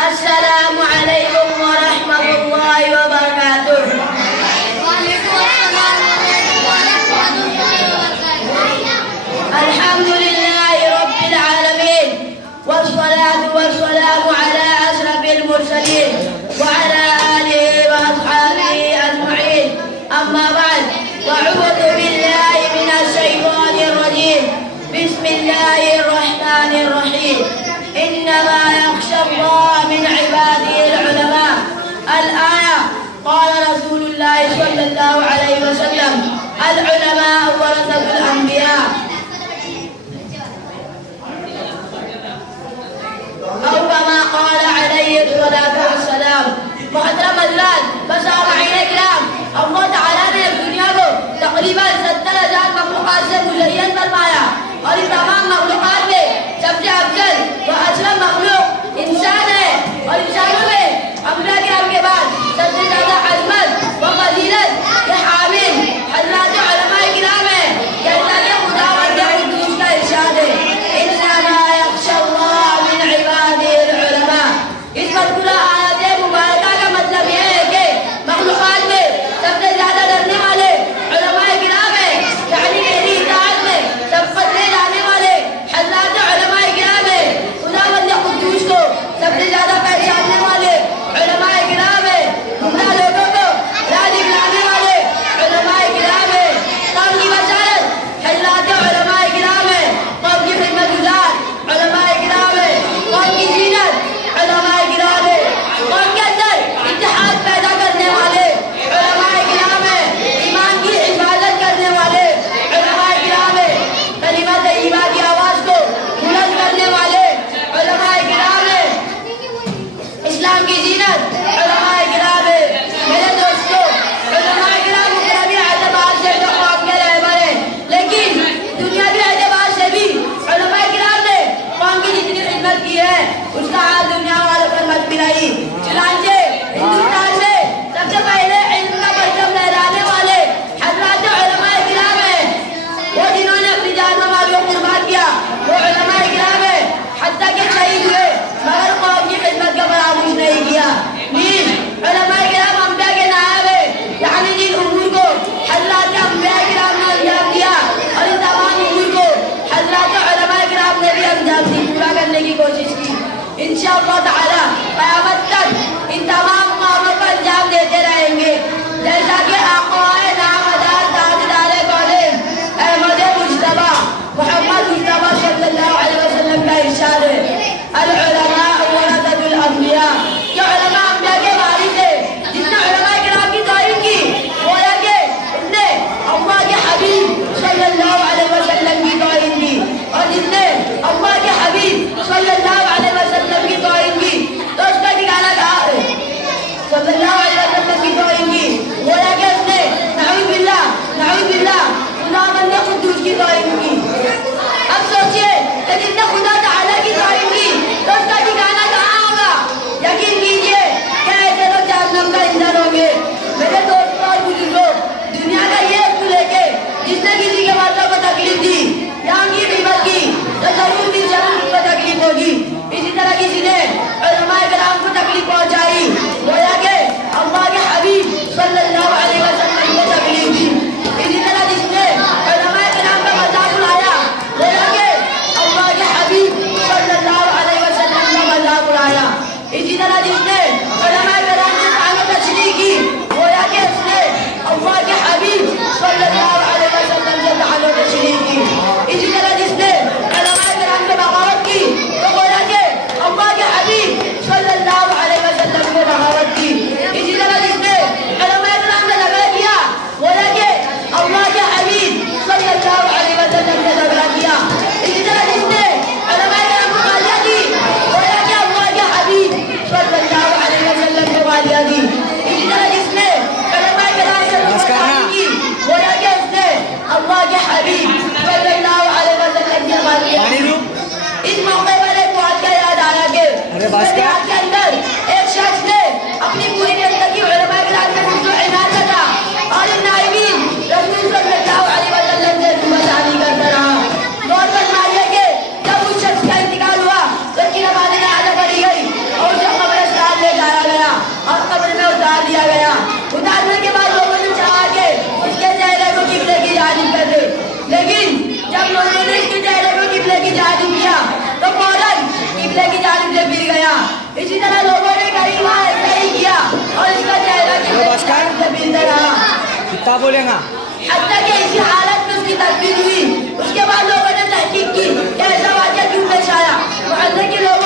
अस्सलामु अलैकुम व रहमतुल्लाहि व बरकातुह। अल्हम्दुलिल्लाहि रब्बिल आलमीन वस्सलातु वस्सलामु अला अशरफिल मुरसलीन व अला आलिहि व अस्हाबिहि अजमईन। अम्मा बाद वअऊज़ु बिल्लाहि मिनश शैतानिर रजीम। बिस्मिल्लाहिर रहमानिर रहीम। इन्नमा यख्शल्लाह मिन इबादिहिल उलमा। अल-आया क़ाल रसूलुल्लाह सल्लल्लाहु अलैहि वसल्लम अल उलमा वरसतुल अंबिया। औ कमा क़ाल अलैहि सलातु वस्सलाम। मोहतरम हज़रात व सामईन किराम, अल्लाह तआला ने दुनिया को तकरीबन 70,000 मखलूक़ात से मुज़य्यन फरमाया और इन तमाम मखलूक़ात में सबसे अफजल व अशरफ मखलूक इंसान है और इंसानों में अंबिया किराम के बाद सबसे ज़्यादा अज़मत व फ़ज़ीलत के हामिल हज़रात उलमा किराम है। जैसा कि खुदावंद कुद्दूस का इरशाद है, इन्नमा यख्शल्लाह मिन इबादिहिल उलमा। इस मज़कूरा आयत मुबारका का मतलब यह है कि मखलूक़ात में सबसे ज़्यादा डरने वाले उलमा किराम है, यानी मेरी इताअत में सबसे जाने वाले हज़रात उलमा किराम है। खुदावंद कुद्दूस को सबसे ज़्यादा पहचानने वाले उलमा किराम है। गुमराह लोगों को राह दिखलाने वाले उलमा किराम है। कौम की बशारत हज़रात उलमा किराम है। कौम की खिदमतगुज़ार उलमा किराम है। कौम की ज़ीनत उलमा किराम है। कौम के अंदर इत्तेहाद पैदा करने वाले उलमा किराम है। ईमान की हिफाज़त करने वाले उलमा किराम है। कलिमा तय्यबा की आवाज़ को बुलंद करने वाले उलमा किराम है। इस्लाम की ज़ीनत उलमा किराम है। मेरे दोस्तों, उलमा किराम मुक़ररबी एतबार से तो कौम के रहबर हैं, लेकिन दुनियावी एतबार से भी उलमा किराम ने कौम की जितनी खिदमत की है उसका हाथ दुनिया वालों पर मत मिलाई। चुनांचे हिंदुस्तान में सबसे पहले इल्म का परचम लहराने वाले हज़रात उलमा किराम हैं। वो जिन्होंने अपनी जान व माल को कुर्बान किया वो उलमा किराम है। हत्ता के शहीद हुए मगर कौम की खिदमत का फरामोश नहीं किया। नीज उलमा किराम अंबिया के नायब है, यानी जिन उमूर को हज़रात अंबिया किराम ने अंजाम दिया और इन तमाम उमूर को हज़रात उलमा किराम ने भी अंजाम दी, पूरा करने की कोशिश की। इंशाअल्लाह ताला क़यामत तक इन तमाम कामों को अंजाम देते रहेंगे। जैसा कि आक़ाए नामदार ताजदार कौनेन अहमद मुज्तबा मोहम्मद मुज्तबा सल्लल्लाहु अलैहि वसल्लम का इरशाद है, अल उलमा वरसतुल अंबिया। ये उलमा अंबिया के वारिस है। जिसने उलमा किराम की तारीफ की गोया कि उसने अल्लाह के हबीब सल्लल्लाहु अलैहि वसल्लम की तारीफ की, और जिसने अल्लाह के हबीब सल्लल्लाहु अलैहि वसल्लम की तारीफ की तो उसका ठिकाना कहाँ है? सल्लल्लाहु अलैहि वसल्लम की तारीफ की गोया कि उसने नाउज़ुबिल्लाह खुदावंद कुद्दूस की तारीफ की। अब सोचिए कि जिसने खुदा ताला की तारीफ की तो उसका ठिकाना कहाँ होगा? यकीन कीजिए कि ऐसे लोग जहन्नम का ईंधन होंगे। मेरे दोस्तों और बुजुर्गों, दुनिया का ये उसूल है कि जिसने किसी के वालों को तकलीफ दी या उनकी ग़ीबत की तो जरूर भी जरूर उसको तकलीफ होगी। इसी तरह किसी ने उलमा किराम को तकलीफ पहुंचाई गोया कि अल्लाह के हबीब सल्लल्लाहु अलैहि वसल्लम को तकलीफ दी। इसी तरह जिसने उलमा किराम का मजाक उड़ाया गोया कि अल्लाह के हबीब सल्लल्लाहु अलैहि वसल्लम का मजाक उड़ाया। इसी तरह जिसने उलमा किराम से तानो तशरीह की गोया कि उसने अल्लाह के हबीब सल्लल्लाहु अलैहि वसल्लम से तानो तशरीह की। इसी तरह जिसने उलमा किराम से बगावत की तो गोया कि अल्लाह के हबीब सल्लल्लाहु अलैहि वसल्लम से बगावत की। इसी तरह जिसने उलमा किराम से झगड़ा किया गोया कि अल्लाह के हबीब सल्लल्लाहु अलैहि वसल्लम से झगड़ा किया। इसी तरह जिसने उलमा किराम को गालियाँ दी गोया कि अल्लाह के हबीब सल्लल्लाहु अलैहि वसल्लम को गालियाँ दी। इसी तरह जिसने उलमा किराम से रुखसारी की गोया कि उसने अल्लाह के हबीब सल्लल्लाहु अलैहि वसल्लम की गालियाँ दी। इस मौके पर एक वाक़या याद आया कि गुजरात के अंदर एक शख्स ने अपनी पूरी जिंदगी उलमा किराम से गुफ्तगू इनात था और इन नाइबीन रसूल सल्लल्लाहु अलैहि वसल्लम से दुआशानी करता रहा। गौर फरमाइए कि जब उस शख्स का इंतकाल हुआ तो उसकी नमाज़ अदा पढ़ी गई और उसे कब्र बोलता रहा। कितना बोलेगा? हत्ता कि इसी हालत में उसकी तदबीर हुई। उसके बाद लोगों ने तहकीक की कि ऐसा वाक़या क्यों पेश आया। मोहल्ले के लोग